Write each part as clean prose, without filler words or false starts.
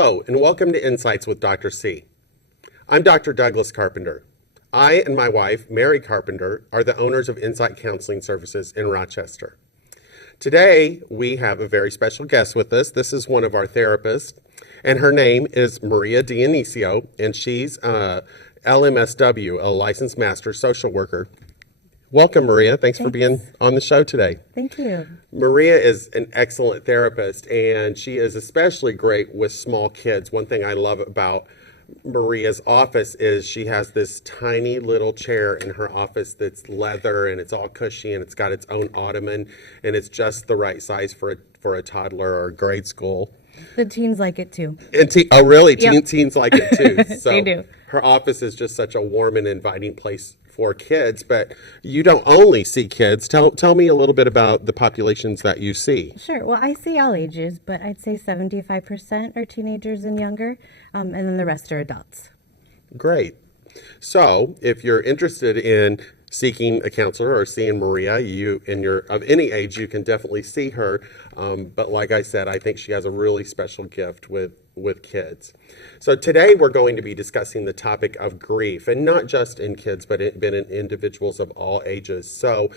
Hello, and welcome to Insights with Dr. C. I'm Dr. Douglas Carpenter. I and my wife, Mary Carpenter, are the owners of Insight Counseling Services in Rochester. Today, we have a very special guest with us. This is one of our therapists, and her name is Maria Dionisio, and she's LMSW, a licensed master social worker. Welcome, Maria. Thanks for being on the show today. Thank you. Maria is an excellent therapist, and she is especially great with small kids. One thing I love about Maria's office is she has this tiny little chair in her office that's leather, and it's all cushy, and it's got its own ottoman, and it's just the right size for a toddler or grade school. The teens like it too. And oh, really? Yep. Teens like it too. So They do. Her office is just such a warm and inviting place for kids, but you don't only see kids. Tell me a little bit about the populations that you see. Sure. Well, I see all ages, but I'd say 75% are teenagers and younger, and then the rest are adults. Great. So if you're interested in seeking a counselor or seeing Maria, and you're of any age, you can definitely see her. But like I said, I think she has a really special gift with kids. So today we're going to be discussing the topic of grief, and not just in kids, but in individuals of all ages. So,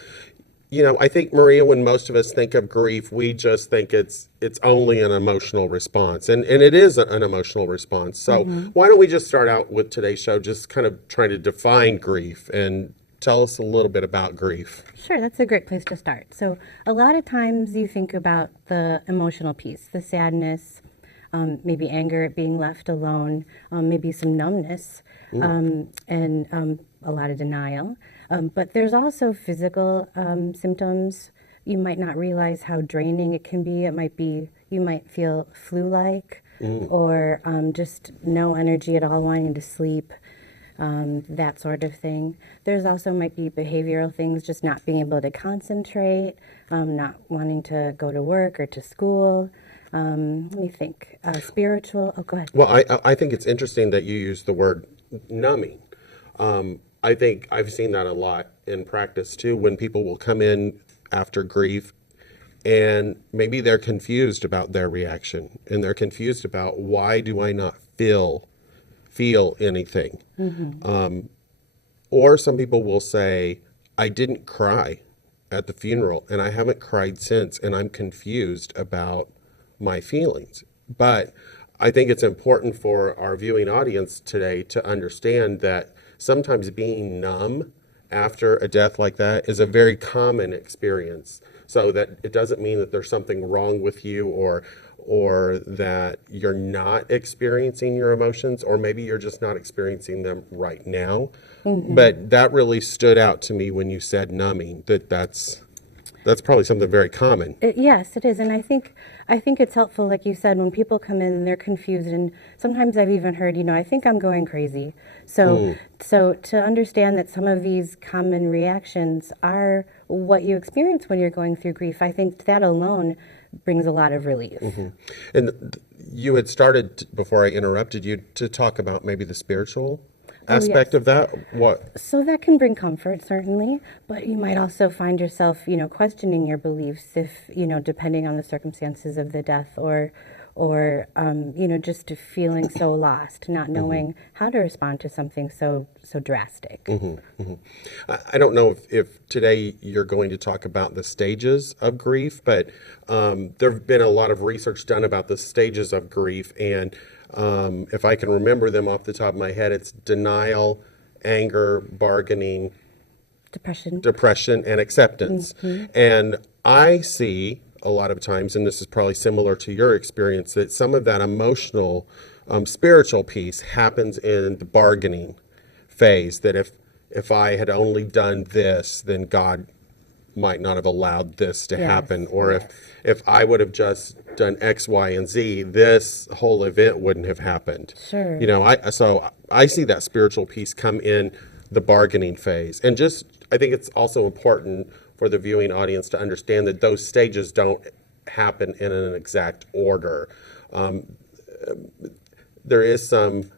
I think, Maria, when most of us think of grief, we just think it's only an emotional response, and it is an emotional response. So why don't we just start out with today's show, just kind of trying to define grief and tell us a little bit about grief. Sure, that's a great place to start. So a lot of times you think about the emotional piece, the sadness, maybe anger at being left alone, maybe some numbness, and a lot of denial. But there's also physical symptoms. You might not realize how draining it can be. You might feel flu-like or just no energy at all, wanting to sleep. That sort of thing. There's also might be behavioral things, just not being able to concentrate, not wanting to go to work or to school. Let me think. Spiritual. Oh, go ahead. Well, I think it's interesting that you use the word numbing. I think I've seen that a lot in practice too, when people will come in after grief and maybe they're confused about their reaction, and they're confused about, why do I not feel anything? Or some people will say, I didn't cry at the funeral and I haven't cried since, and I'm confused about my feelings. But I think it's important for our viewing audience today to understand that sometimes being numb after a death like that is a very common experience. So that it doesn't mean that there's something wrong with you, or that you're not experiencing your emotions, or maybe you're just not experiencing them right now. But that really stood out to me when you said numbing, that's probably something very common. Yes, it is. And I think it's helpful, like you said, when people come in and they're confused, and sometimes I've even heard, I think I'm going crazy. So to understand that some of these common reactions are what you experience when you're going through grief, I think that alone brings a lot of relief. And you had started, before I interrupted you, to talk about maybe the spiritual aspect of that. What? So that can bring comfort, certainly, but you might also find yourself, questioning your beliefs if, depending on the circumstances of the death, or just feeling so lost, not knowing how to respond to something so drastic. I don't know if today you're going to talk about the stages of grief, but there have been a lot of research done about the stages of grief, and if I can remember them off the top of my head, it's denial, anger, bargaining, depression, and acceptance. And I see a lot of times, and this is probably similar to your experience, that some of that emotional, spiritual piece happens in the bargaining phase, that if I had only done this, then God might not have allowed this to happen, or if I would have just done X, Y, and Z, this whole event wouldn't have happened. Sure. I see that spiritual piece come in the bargaining phase. And I think it's also important for the viewing audience to understand that those stages don't happen in an exact order. There is some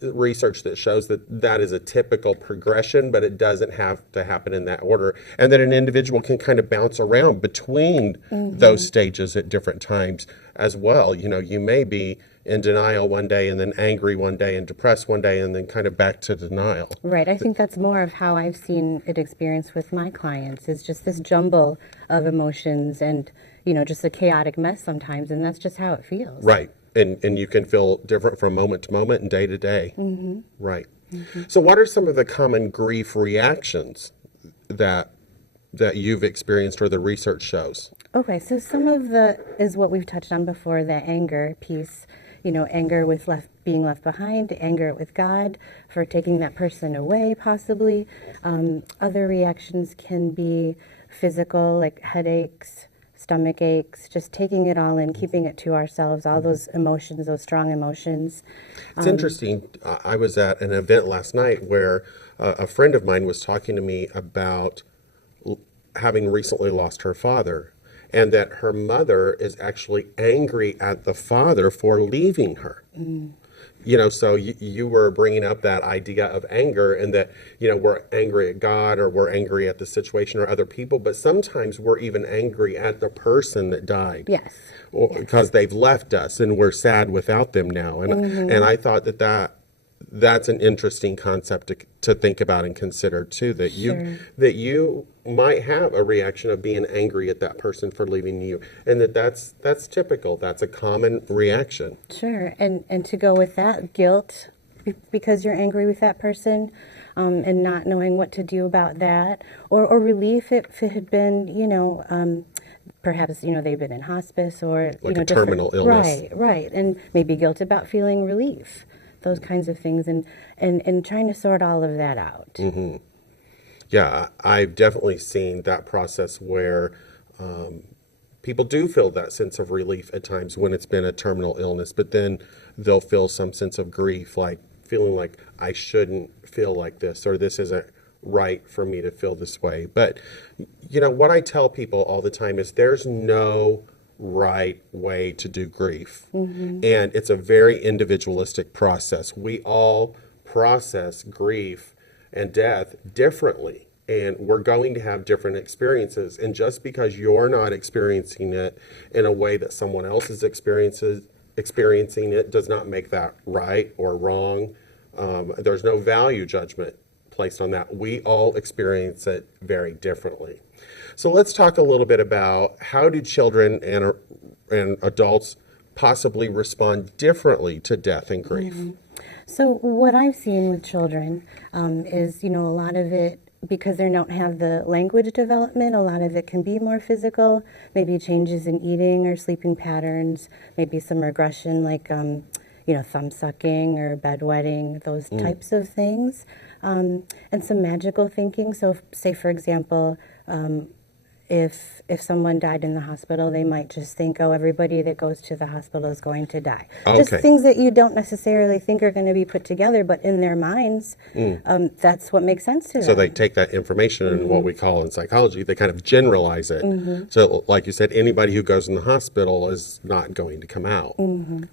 research that shows that is a typical progression, but it doesn't have to happen in that order, and that an individual can kind of bounce around between those stages at different times as well. You may be in denial one day and then angry one day and depressed one day and then kind of back to denial. Right. I think that's more of how I've seen it experienced with my clients, is just this jumble of emotions and, just a chaotic mess sometimes. And that's just how it feels. Right. And you can feel different from moment to moment and day to day. Right. So what are some of the common grief reactions that you've experienced or the research shows? Okay, so some of is what we've touched on before, the anger piece. Anger with being left behind, anger with God for taking that person away, possibly. Other reactions can be physical, like headaches, stomach aches, just taking it all in, keeping it to ourselves, all those emotions, those strong emotions. It's interesting. I was at an event last night where a friend of mine was talking to me about having recently lost her father, and that her mother is actually angry at the father for leaving her. So you were bringing up that idea of anger, and that, we're angry at God or we're angry at the situation or other people, but sometimes we're even angry at the person that died. Yes. Because they've left us and we're sad without them now. And I thought that's an interesting concept to think about and consider too, that you might have a reaction of being angry at that person for leaving you, and that's typical. That's a common reaction. Sure. And to go with that, guilt because you're angry with that person, and not knowing what to do about that, or relief if it had been, perhaps, they've been in hospice or, like a terminal illness. Right. And maybe guilt about feeling relief, those kinds of things, and trying to sort all of that out. Yeah, I've definitely seen that process where people do feel that sense of relief at times when it's been a terminal illness, but then they'll feel some sense of grief, like feeling like I shouldn't feel like this, or this isn't right for me to feel this way. But, what I tell people all the time is there's no right way to do grief. And it's a very individualistic process. We all process grief and death differently, and we're going to have different experiences. And just because you're not experiencing it in a way that someone else is experiencing it does not make that right or wrong. There's no value judgment placed on that. We all experience it very differently. So let's talk a little bit about how do children and adults possibly respond differently to death and grief. So what I've seen with children is, a lot of it, because they don't have the language development, a lot of it can be more physical, maybe changes in eating or sleeping patterns, maybe some regression like, thumb sucking or bedwetting, those types of things, and some magical thinking. So say, for example, if someone died in the hospital, they might just think, oh, everybody that goes to the hospital is going to die. Okay. Just things that you don't necessarily think are going to be put together, but in their minds, that's what makes sense to them. So they take that information and what we call in psychology, they kind of generalize it. So like you said, anybody who goes in the hospital is not going to come out. And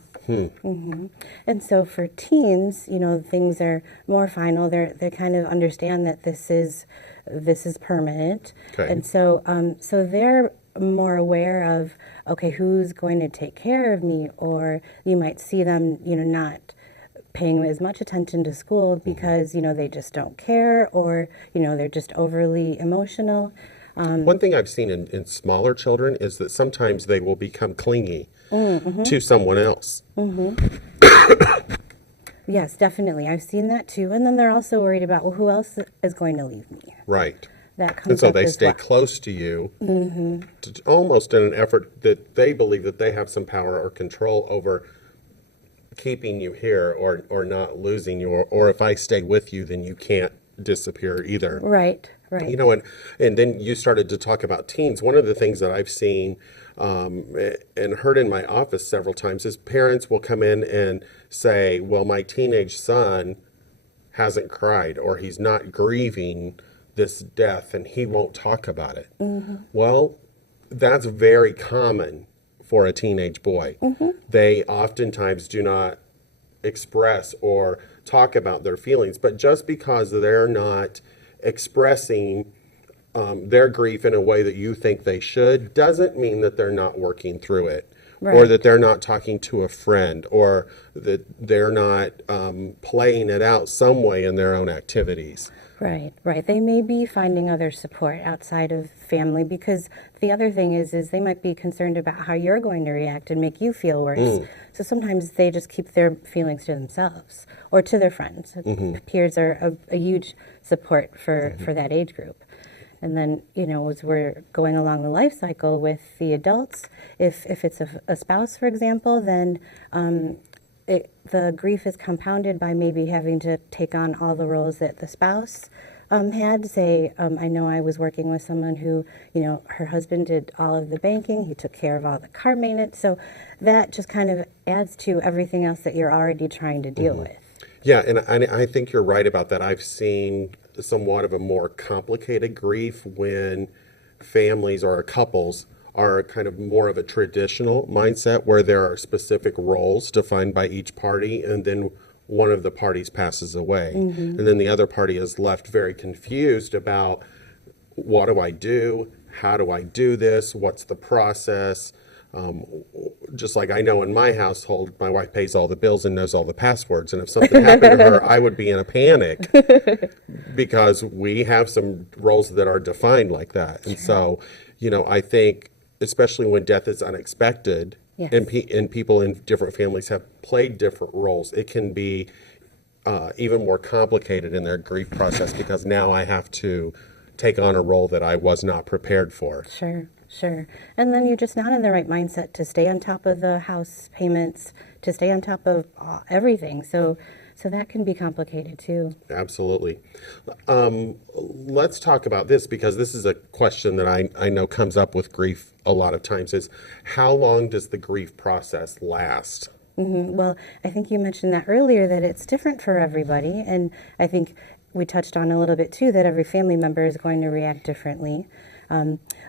so for teens, things are more final. They kind of understand that this is permanent. Okay. And so so they're more aware of, okay, who's going to take care of me? Or you might see them, not paying as much attention to school because, they just don't care, or, they're just overly emotional. One thing I've seen in smaller children is that sometimes they will become clingy to someone else. Yes, definitely. I've seen that too. And then they're also worried about, well, who else is going to leave me? Right. That comes And so up they as stay well. close to you, almost in an effort that they believe that they have some power or control over keeping you here or not losing you, or if I stay with you, then you can't disappear either. Right. And then you started to talk about teens. One of the things that I've seen and heard in my office several times is parents will come in and say, well, my teenage son hasn't cried, or he's not grieving this death and he won't talk about it. Well, that's very common for a teenage boy. They oftentimes do not express or talk about their feelings, but just because they're not expressing their grief in a way that you think they should doesn't mean that they're not working through it. or that they're not talking to a friend, or that they're not playing it out some way in their own activities. Right, right. They may be finding other support outside of family, because the other thing is they might be concerned about how you're going to react and make you feel worse. So sometimes they just keep their feelings to themselves or to their friends. Peers are a huge support for that age group. And then, as we're going along the life cycle with the adults, if it's a spouse, for example, then the grief is compounded by maybe having to take on all the roles that the spouse had. Say, I know I was working with someone who, her husband did all of the banking, he took care of all the car maintenance. So that just kind of adds to everything else that you're already trying to deal with. Yeah, and I think you're right about that. I've seen somewhat of a more complicated grief when families or couples are kind of more of a traditional mindset where there are specific roles defined by each party, and then one of the parties passes away. And then the other party is left very confused about, what do I do? How do I do this? What's the process? Just like I know in my household, my wife pays all the bills and knows all the passwords. And if something happened to her, I would be in a panic because we have some roles that are defined like that. And so, I think, especially when death is unexpected, Yes. and people in different families have played different roles, it can be even more complicated in their grief process, because now I have to take on a role that I was not prepared for. Sure. And then you're just not in the right mindset to stay on top of the house payments, to stay on top of everything. So that can be complicated too. Absolutely. Let's talk about this, because this is a question that I know comes up with grief a lot of times, is how long does the grief process last? Well, I think you mentioned that earlier, that it's different for everybody. And I think we touched on a little bit too, that every family member is going to react differently.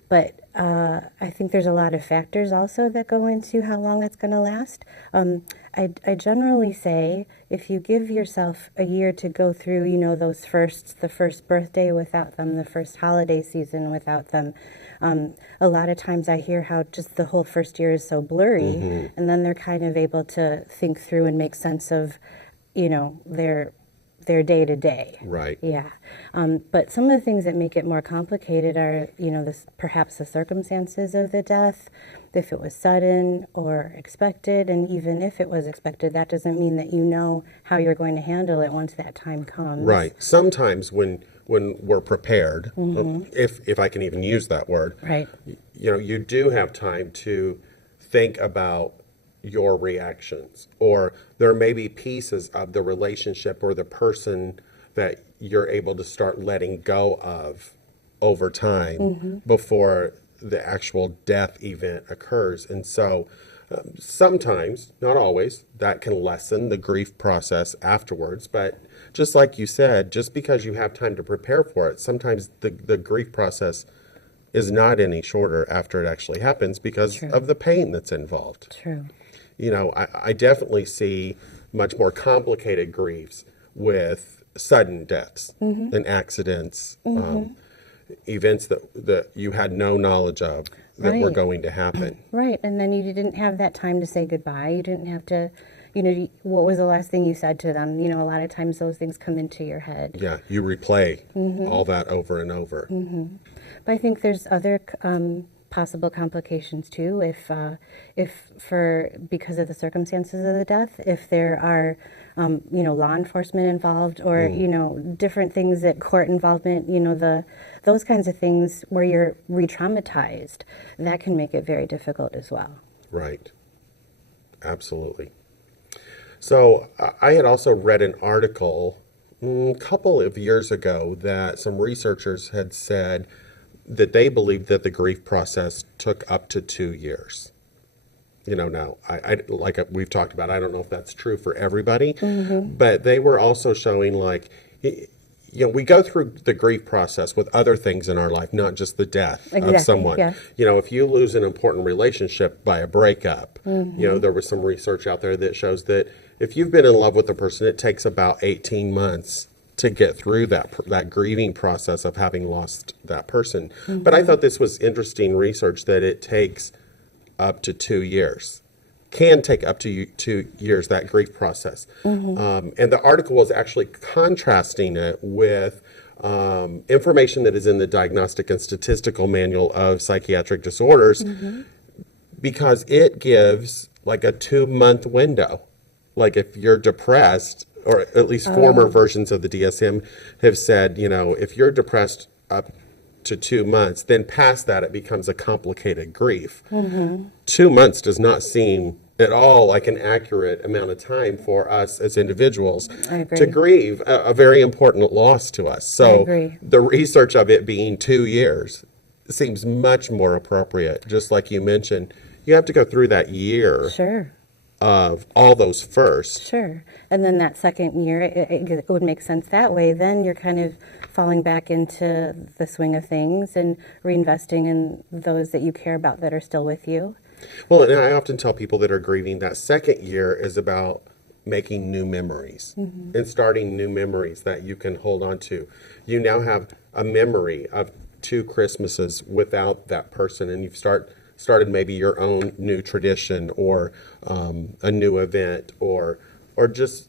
But I think there's a lot of factors also that go into how long it's going to last. I generally say, if you give yourself a year to go through, those the first birthday without them, the first holiday season without them. A lot of times I hear how just the whole first year is so blurry, and then they're kind of able to think through and make sense of, their day to day. Right. Yeah. But some of the things that make it more complicated are, perhaps the circumstances of the death, if it was sudden or expected. And even if it was expected, that doesn't mean that you know how you're going to handle it once that time comes. Right. Sometimes when we're prepared, if I can even use that word, Right. You do have time to think about your reactions, or there may be pieces of the relationship or the person that you're able to start letting go of over time before the actual death event occurs. And so sometimes, not always, that can lessen the grief process afterwards. But just like you said, just because you have time to prepare for it, sometimes the grief process is not any shorter after it actually happens because of the pain that's involved. True. I definitely see much more complicated griefs with sudden deaths and accidents, events that you had no knowledge of that were going to happen. Right. And then you didn't have that time to say goodbye. You didn't have to, what was the last thing you said to them? A lot of times those things come into your head. Yeah, you replay all that over and over. But I think there's other possible complications too, because of the circumstances of the death, if there are law enforcement involved, or different things, that court involvement, those kinds of things where you're re-traumatized, that can make it very difficult as well. Right. Absolutely. So I had also read an article a couple of years ago that some researchers had said that they believed that the grief process took up to 2 years. Now, I like we've talked about, I don't know if that's true for everybody, but they were also showing we go through the grief process with other things in our life, not just the death of someone. Yes. If you lose an important relationship by a breakup, there was some research out there that shows that if you've been in love with a person, it takes about 18 months to get through that grieving process of having lost that person. But I thought this was interesting research, that it takes up to 2 years. Can take up to 2 years, that grief process. And the article was actually contrasting it with information that is in the Diagnostic and Statistical Manual of Psychiatric Disorders, because it gives like a 2-month window. Like if you're depressed, or at least former versions of the DSM have said, if you're depressed up to 2 months, then past that it becomes a complicated grief. 2 months does not seem at all like an accurate amount of time for us as individuals to grieve a very important loss to us. So the research of it being 2 years seems much more appropriate. Just like you mentioned, you have to go through that year of all those first. And then that second year, it would make sense that way. Then you're kind of falling back into the swing of things and reinvesting in those that you care about that are still with you. Well, and I often tell people that are grieving that second year is about making new memories and starting new memories that you can hold on to. You now have a memory of 2 Christmases without that person, and you've started maybe your own new tradition or a new event or just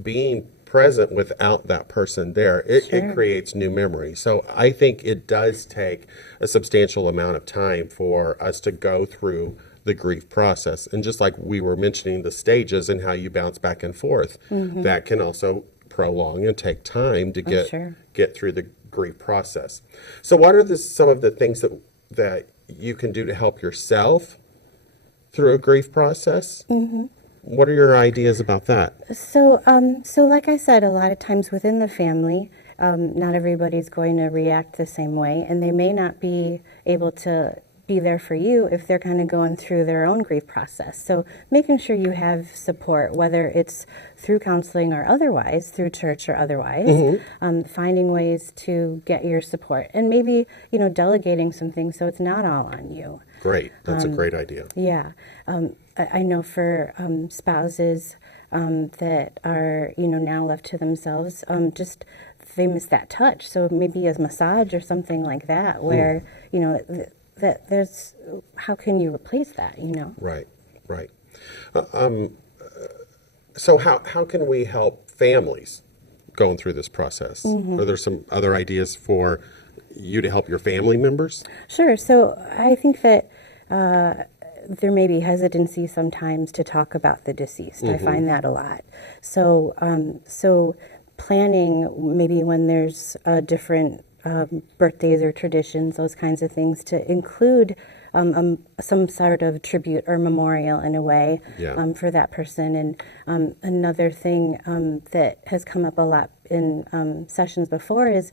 being present without that person there. It creates new memories. So I think it does take a substantial amount of time for us to go through the grief process. And just like we were mentioning the stages and how you bounce back and forth, that can also prolong and take time to get through the grief process. So what are some of the things that you can do to help yourself through a grief process? What are your ideas about that? So like I said, a lot of times within the family, not everybody's going to react the same way, and they may not be able to be there for you if they're kind of going through their own grief process. So making sure you have support, whether it's through counseling or otherwise, through church or otherwise, finding ways to get your support, and maybe, delegating some things so it's not all on you. Great. That's a great idea. Yeah. I know for spouses that are, now left to themselves, just they miss that touch. So maybe a massage or something like that, where, that there's, how can you replace that, Right. So how can we help families going through this process? Are there some other ideas for you to help your family members? Sure. So I think that there may be hesitancy sometimes to talk about the deceased. I find that a lot. So planning maybe when there's different birthdays or traditions, those kinds of things, to include some sort of tribute or memorial in a way for that person. And another thing that has come up a lot in sessions before is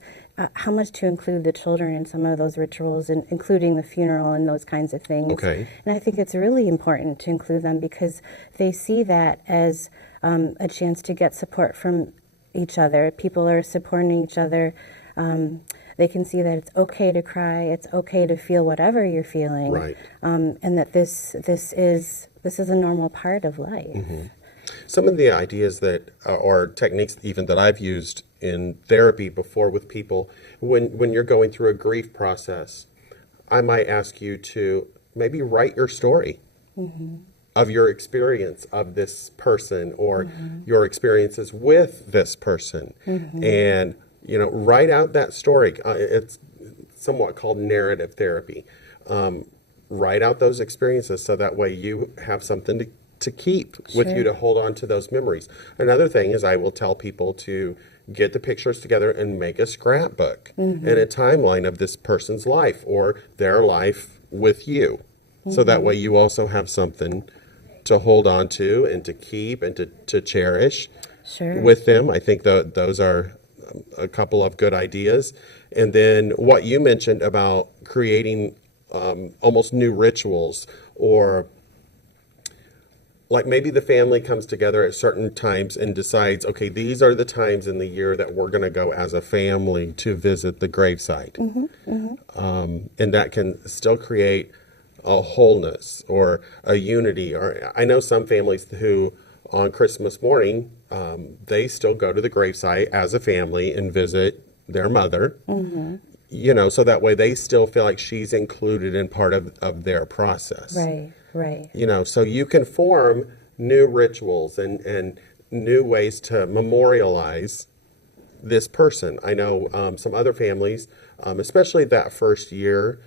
how much to include the children in some of those rituals, and including the funeral and those kinds of things. Okay. And I think it's really important to include them because they see that as a chance to get support from each other. People are supporting each other. They can see that it's okay to cry, it's okay to feel whatever you're feeling, and that this is a normal part of life. Some of the ideas that, or techniques even that I've used in therapy before with people, when you're going through a grief process, I might ask you to maybe write your story of your experience of this person, or your experiences with this person, and write out that story. It's somewhat called narrative therapy. Write out those experiences so that way you have something to keep with you, to hold on to those memories. Another thing is I will tell people to get the pictures together and make a scrapbook and a timeline of this person's life or their life with you. So that way you also have something to hold on to and to keep and to cherish with them. I think those are a couple of good ideas. And then what you mentioned about creating almost new rituals, or like maybe the family comes together at certain times and decides, okay, these are the times in the year that we're going to go as a family to visit the gravesite. And that can still create a wholeness or a unity. Or I know some families who on Christmas morning, they still go to the gravesite as a family and visit their mother. so that way they still feel like she's included in part of their process. Right, right. So you can form new rituals and new ways to memorialize this person. I know some other families, especially that first year,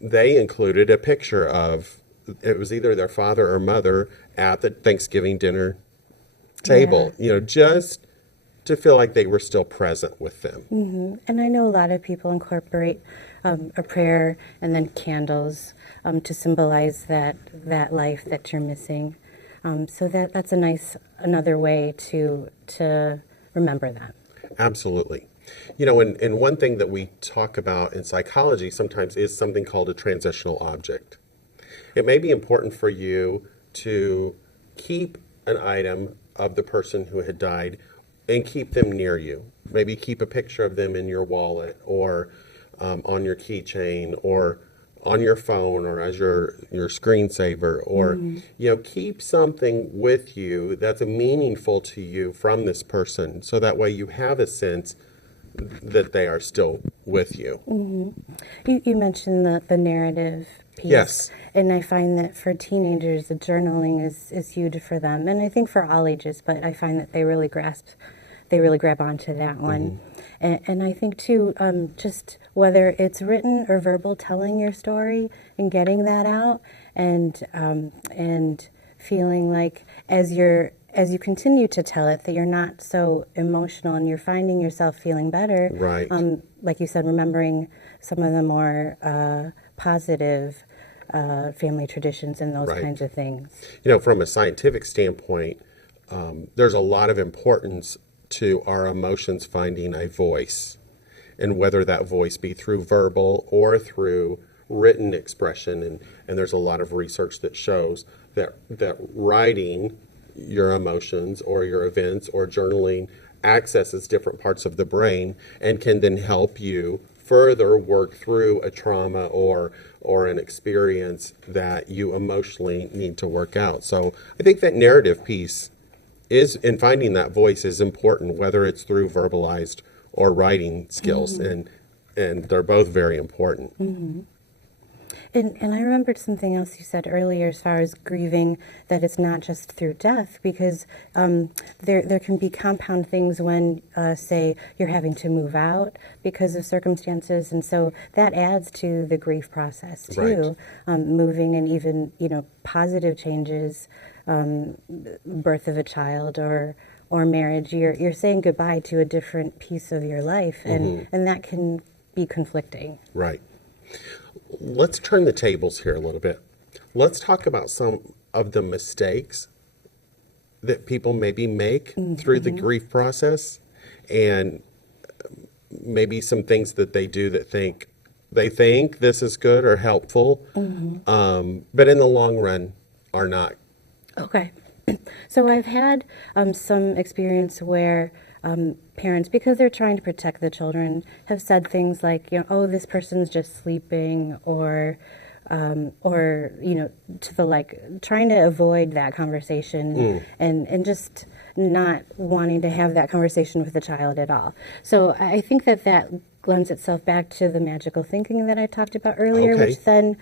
they included a picture of, it was either their father or mother at the Thanksgiving dinner table, just to feel like they were still present with them. Mm-hmm. And I know a lot of people incorporate a prayer and then candles to symbolize that life that you're missing. So that's another way to remember that. Absolutely. And one thing that we talk about in psychology sometimes is something called a transitional object. It may be important for you to keep an item of the person who had died and keep them near you. Maybe keep a picture of them in your wallet or on your keychain or on your phone or as your screensaver, or keep something with you that's meaningful to you from this person, so that way you have a sense that they are still with you. Mm-hmm. You mentioned the narrative piece. Yes. And I find that for teenagers, the journaling is huge for them. And I think for all ages, but I find that they really grab onto that one. And I think too, just whether it's written or verbal, telling your story and getting that out, and feeling like as you continue to tell it, that you're not so emotional and you're finding yourself feeling better. Right. Like you said, remembering some of the more positive family traditions and those kinds of things. From a scientific standpoint, there's a lot of importance to our emotions finding a voice, and whether that voice be through verbal or through written expression. And there's a lot of research that shows that writing your emotions or your events or journaling accesses different parts of the brain and can then help you further work through a trauma or an experience that you emotionally need to work out. So I think that narrative piece is, in finding that voice, is important, whether it's through verbalized or writing skills, and they're both very important. And I remembered something else you said earlier as far as grieving, that it's not just through death, because there can be compound things when, say, you're having to move out because of circumstances, and so that adds to the grief process too. Right. Moving and even positive changes, birth of a child or marriage, you're saying goodbye to a different piece of your life, and that can be conflicting. Right. Let's turn the tables here a little bit. Let's talk about some of the mistakes that people maybe make through the grief process, and maybe some things that they do that they think this is good or helpful, but in the long run are not. Okay. So I've had some experience where parents, because they're trying to protect the children, have said things like, oh, this person's just sleeping, or to the trying to avoid that conversation and just not wanting to have that conversation with the child at all. So I think that lends itself back to the magical thinking that I talked about earlier, which then,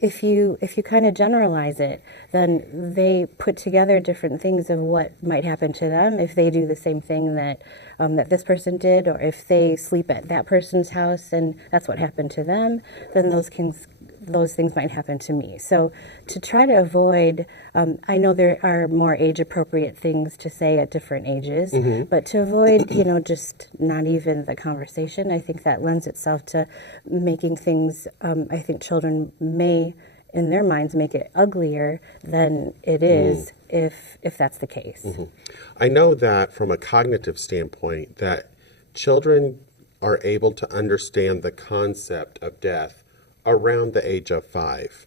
if you kind of generalize it, then they put together different things of what might happen to them if they do the same thing that this person did, or if they sleep at that person's house and that's what happened to them, then those things might happen to me. So to try to avoid, I know there are more age-appropriate things to say at different ages, but to avoid, just not even the conversation, I think that lends itself to making things, I think children may, in their minds, make it uglier than it is if that's the case. I know that from a cognitive standpoint, that children are able to understand the concept of death around the age of 5.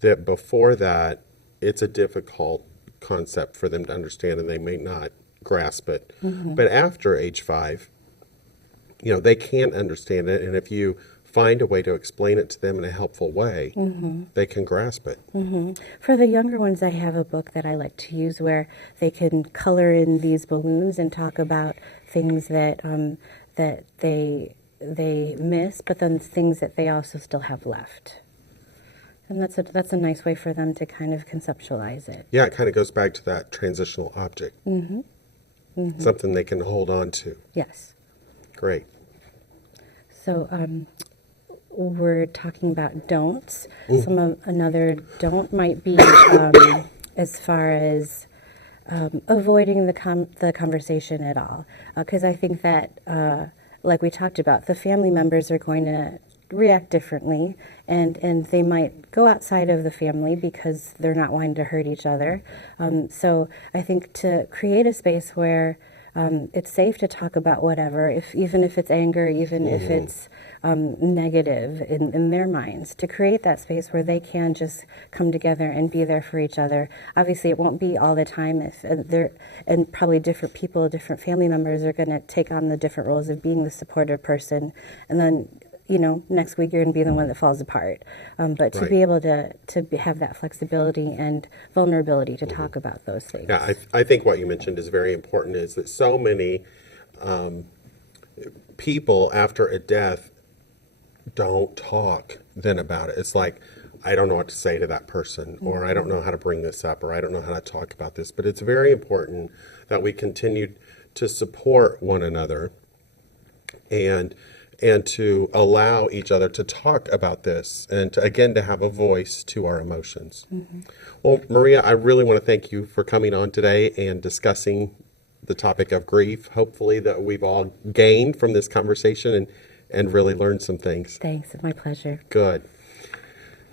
That before that, it's a difficult concept for them to understand, and they may not grasp it. But after age 5, they can't understand it, and if you find a way to explain it to them in a helpful way, they can grasp it. For the younger ones, I have a book that I like to use where they can color in these balloons and talk about things that they miss, but then things that they also still have left. And that's a nice way for them to kind of conceptualize it. Yeah, it kind of goes back to that transitional object. Something they can hold on to. Yes. Great. So we're talking about don'ts. Another don't might be as far as avoiding the conversation at all, because I think that, like we talked about, the family members are going to react differently, and they might go outside of the family because they're not wanting to hurt each other. So I think to create a space where it's safe to talk about whatever, even if it's anger, even if it's negative in their minds, to create that space where they can just come together and be there for each other. Obviously, it won't be all the time if and probably different people, different family members are going to take on the different roles of being the supportive person, and then next week you're going to be the one that falls apart. But to be able to have that flexibility and vulnerability to talk about those things. Yeah, I think what you mentioned is very important, is that so many people after a death don't talk then about it. It's like, I don't know what to say to that person, or I don't know how to bring this up, or I don't know how to talk about this. But it's very important that we continue to support one another and to allow each other to talk about this, and to have a voice to our emotions. Well, Maria, I really want to thank you for coming on today and discussing the topic of grief. Hopefully that we've all gained from this conversation and really learned some things. Thanks, it's my pleasure. Good.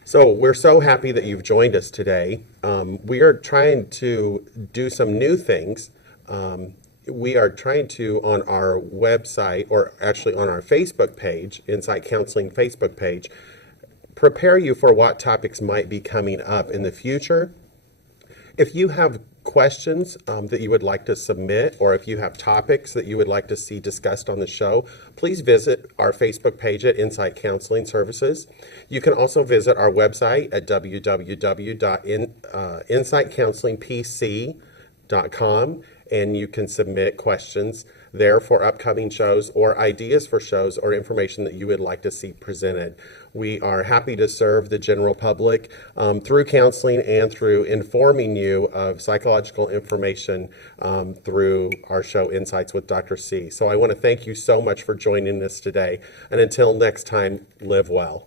So we're so happy that you've joined us today. We are trying to do some new things. We are trying to, on our website, or actually on our Facebook page, Insight Counseling Facebook page, prepare you for what topics might be coming up in the future. If you have questions that you would like to submit, or if you have topics that you would like to see discussed on the show, please visit our Facebook page at Insight Counseling Services. You can also visit our website at www.insightcounselingpc.com, and you can submit questions there for upcoming shows, or ideas for shows, or information that you would like to see presented. We are happy to serve the general public through counseling and through informing you of psychological information through our show Insights with Dr. C. So I want to thank you so much for joining us today. And until next time, live well.